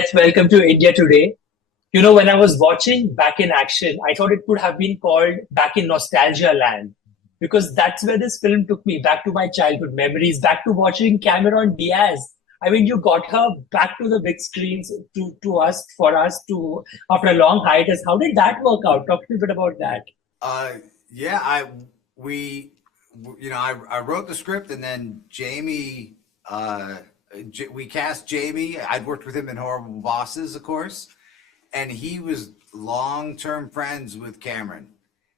Seth, welcome to India Today. When I was watching Back in Action, I thought it could have been called Back in Nostalgia Land because that's where this film took me back to my childhood memories, back to watching Cameron Diaz. I mean, you got her back to the big screens to us, for us to, after a long hiatus. How did that work out? Talk to me a bit about that. Yeah, we, I wrote the script and then Jamie, we cast Jamie. I'd worked with him in Horrible Bosses, of course, and he was long-term friends with Cameron.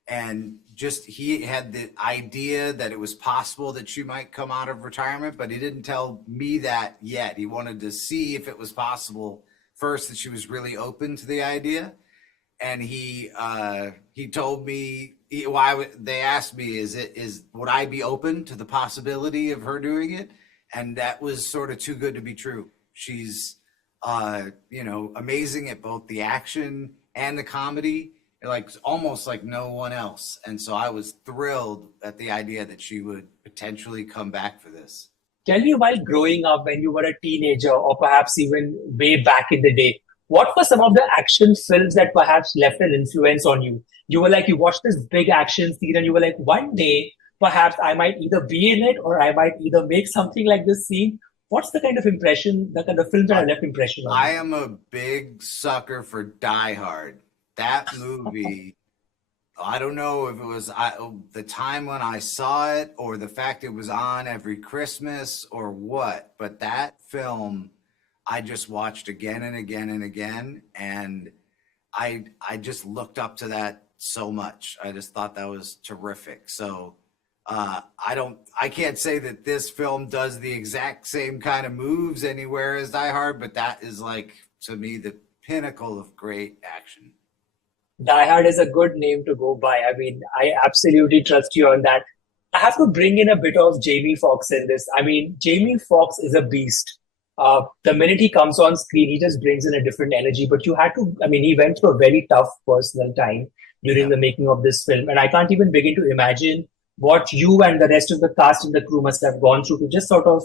And just he had the idea that it was possible that she might come out of retirement, but he didn't tell me that yet. He wanted to see if it was possible first, that she was really open to the idea. And he told me, they asked me, would I be open to the possibility of her doing it? And that was sort of too good to be true. She's, amazing at both the action and the comedy, like almost like no one else. And so I was thrilled at the idea that she would potentially come back for this. Tell me, while growing up, when you were a teenager, or perhaps even way back in the day, what were some of the action films that perhaps left an influence on you? You were like, you watched this big action scene and you were like, one day, perhaps I might either be in it or I might either make something like this scene. What's the kind of impression, the kind of film that left impression on you? I am a big sucker for Die Hard. That movie, I don't know if it was the time when I saw it or the fact it was on every Christmas or what, but that film I just watched again and again and again, and I just looked up to that so much. I just thought that was terrific. So I can't say that this film does the exact same kind of moves anywhere as Die Hard, but that is, like, to me, the pinnacle of great action. Die Hard is a good name to go by. I mean, I absolutely trust you on that. I have to bring in a bit of Jamie Foxx in this. I mean, Jamie Foxx is a beast. The minute he comes on screen, he just brings in a different energy. But you had to, I mean, he went through a very tough personal time during the making of this film. And I can't even begin to imagine what you and the rest of the cast and the crew must have gone through to just sort of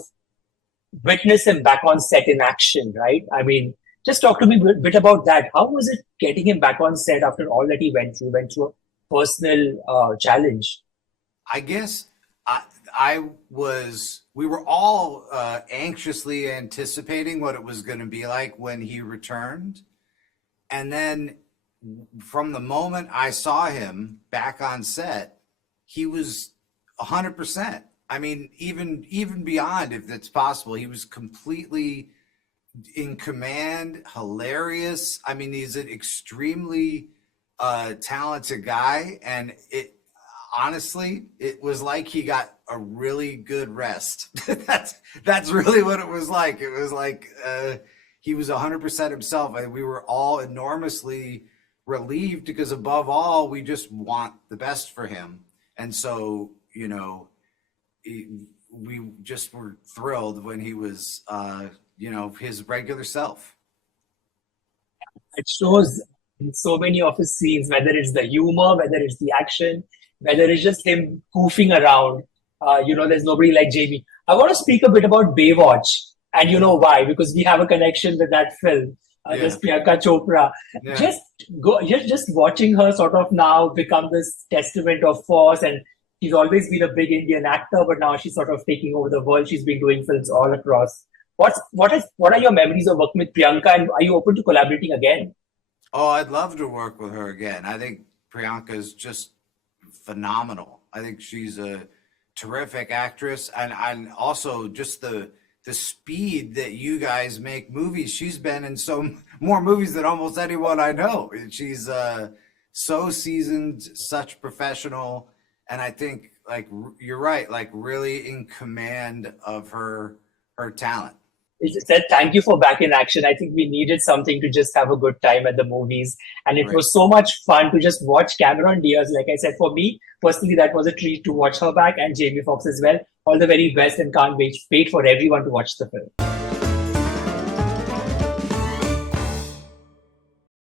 witness him back on set in action, right? I mean, just talk to me a bit about that. How was it getting him back on set after all that he went through? Went through a personal challenge. I guess we were all anxiously anticipating what it was going to be like when he returned. And then from the moment I saw him back on set, he was 100%. I mean, even beyond, if it's possible, he was completely in command, hilarious. I mean, he's an extremely talented guy, and honestly, it was like he got a really good rest. That's really what it was like. It was like he was 100% himself, and we were all enormously relieved because, above all, we just want the best for him. And so, we just were thrilled when he was, his regular self. It shows in so many of his scenes, whether it's the humor, whether it's the action, whether it's just him goofing around. There's nobody like Jamie. I want to speak a bit about Baywatch, and you know why? Because we have a connection with that film. Just Priyanka Chopra. Yeah. Just watching her sort of now become this testament of force, and she's always been a big Indian actor, but now she's sort of taking over the world. She's been doing films all across. What are your memories of working with Priyanka, and are you open to collaborating again? Oh, I'd love to work with her again. I think Priyanka is just phenomenal. I think she's a terrific actress, and also just the speed that you guys make movies. She's been in so more movies than almost anyone I know. She's so seasoned, such professional, and I think, like, you're right, like, really in command of her talent. Said thank you for Back in Action. I think we needed something to just have a good time at the movies, and it was so much fun to just watch Cameron Diaz. Like I said, for me personally, that was a treat to watch her back, and Jamie Foxx as well. All the very best, and can't wait for everyone to watch the film.